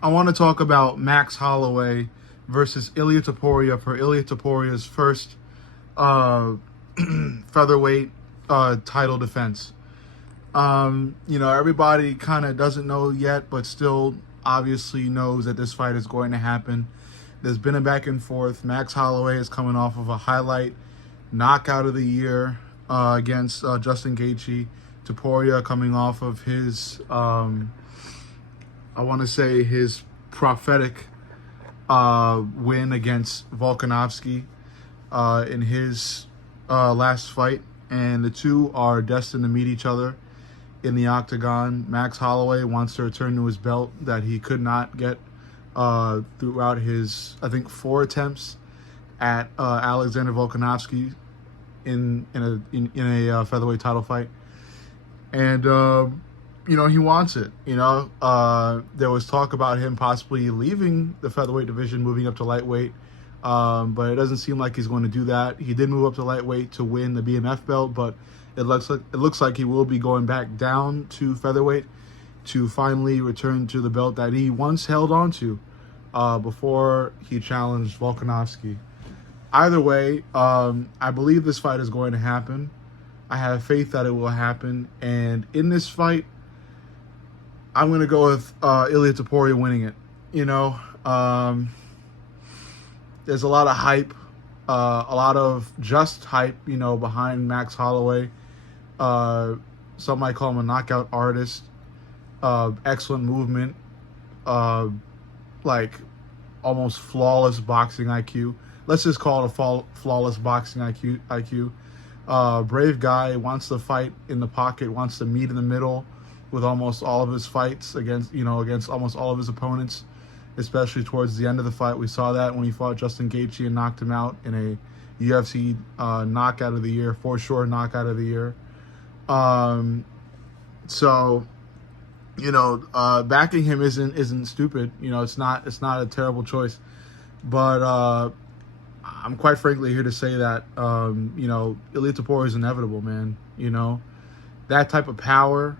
I want to talk about Max Holloway versus Ilia Topuria for Ilia Topuria's first uh, featherweight title defense. Everybody kind of doesn't know yet, but still obviously knows that this fight is going to happen. There's been a back and forth. Max Holloway is coming off of a highlight knockout of the year against Justin Gaethje. Topuria coming off of his, I want to say, his prophetic win against Volkanovski in his last fight. And the two are destined to meet each other in the octagon. Max Holloway wants to return to his belt that he could not get throughout his, I think, 4 attempts at Alexander Volkanovski in a featherweight title fight. And he wants it. There was talk about him possibly leaving the featherweight division, moving up to lightweight. But it doesn't seem like he's going to do that. He did move up to lightweight to win the BMF belt, but it looks like he will be going back down to featherweight to finally return to the belt that he once held on to before he challenged Volkanovski. Either way, I believe this fight is going to happen. I have faith that it will happen. And in this fight, I'm going to go with Ilia Topuria winning it. There's a lot of hype, a lot of just hype, behind Max Holloway. Some might call him a knockout artist. Excellent movement, like almost flawless boxing IQ. Let's just call it a flawless boxing IQ. Brave guy, wants to fight in the pocket, wants to meet in the middle with almost all of his fights against almost all of his opponents, especially towards the end of the fight. We saw that when he fought Justin Gaethje and knocked him out in a UFC knockout of the year, for sure knockout of the year. Backing him isn't stupid. It's not a terrible choice, but I'm quite frankly here to say that Ilia Topuria is inevitable, man. That type of power,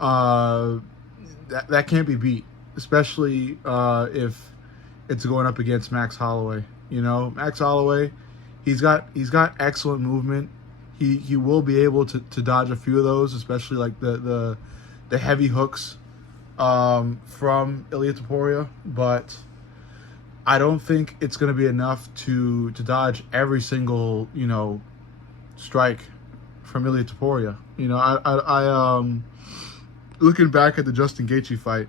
that can't be beat, especially if it's going up against Max Holloway. Max Holloway, he's got excellent movement. He will be able to dodge a few of those, especially like the heavy hooks from Ilia Topuria, but I don't think it's going to be enough to dodge every single strike from Ilia Topuria. I looking back at the Justin Gaethje fight,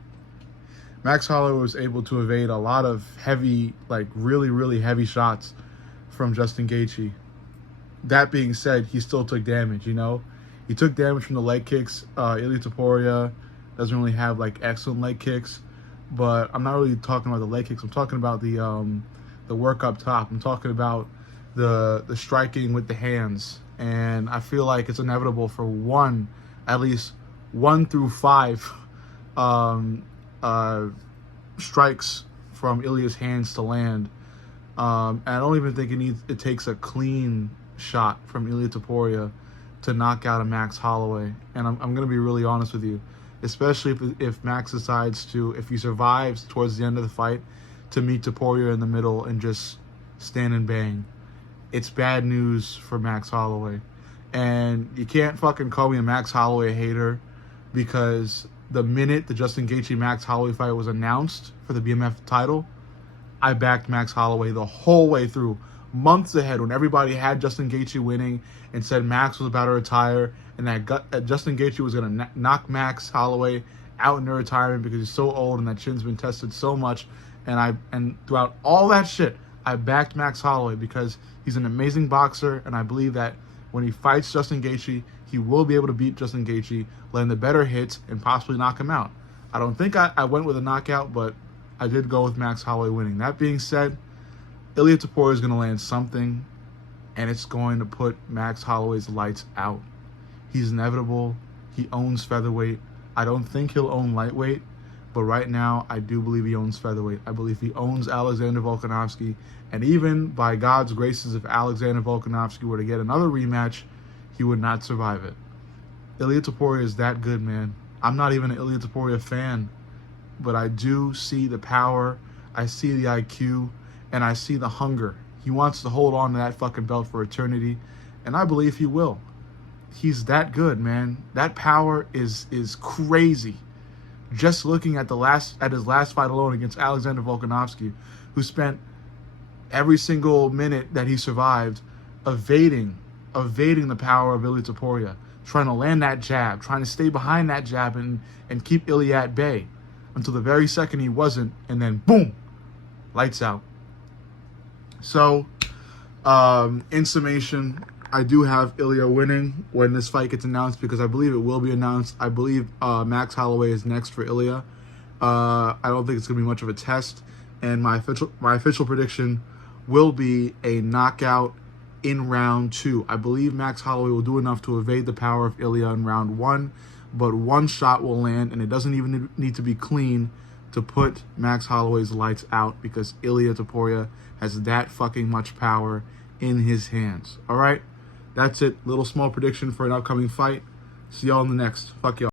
Max Holloway was able to evade a lot of heavy, like really, really heavy shots from Justin Gaethje. That being said, he still took damage, He took damage from the leg kicks. Ilia Topuria doesn't really have like excellent leg kicks, but I'm not really talking about the leg kicks. I'm talking about the work up top. I'm talking about the striking with the hands. And I feel like it's inevitable for at least 1 through 5 strikes from Ilia's hands to land. And I don't even think it takes a clean shot from Ilia Topuria to knock out a Max Holloway. And I'm going to be really honest with you, especially if Max decides if he survives towards the end of the fight, to meet Topuria in the middle and just stand and bang. It's bad news for Max Holloway. And you can't fucking call me a Max Holloway hater, because the minute the Justin Gaethje Max Holloway fight was announced for the BMF title, I backed Max Holloway the whole way through. Months ahead, when everybody had Justin Gaethje winning and said Max was about to retire, and that Justin Gaethje was going to knock Max Holloway out in retirement because he's so old and that chin's been tested so much, and throughout all that shit, I backed Max Holloway because he's an amazing boxer, and I believe that when he fights Justin Gaethje, he will be able to beat Justin Gaethje, land the better hits, and possibly knock him out. I don't think I went with a knockout, but I did go with Max Holloway winning. That being said, Ilia Topuria is going to land something, and it's going to put Max Holloway's lights out. He's inevitable. He owns featherweight. I don't think he'll own lightweight, but right now I do believe he owns featherweight. I believe he owns Alexander Volkanovski, and even by God's graces, if Alexander Volkanovski were to get another rematch, he would not survive it. Ilia Topuria is that good, man. I'm not even an Ilia Topuria fan. but I do see the power, I see the IQ, and I see the hunger. He wants to hold on to that fucking belt for eternity, and I believe he will. He's that good, man. That power is crazy. Just looking at his last fight alone against Alexander Volkanovski, who spent every single minute that he survived evading the power of Ilia Topuria, trying to land that jab, trying to stay behind that jab and keep Ilia at bay until the very second he wasn't, and then boom, lights out. So, in summation, I do have Ilia winning when this fight gets announced, because I believe it will be announced. I believe Max Holloway is next for Ilia. I don't think it's going to be much of a test, and my official prediction will be a knockout in round 2. I believe Max Holloway will do enough to evade the power of Ilia in round 1, but one shot will land, and it doesn't even need to be clean to put Max Holloway's lights out, because Ilia Topuria has that fucking much power in his hands. All right? That's it. Little small prediction for an upcoming fight. See y'all in the next. Fuck y'all.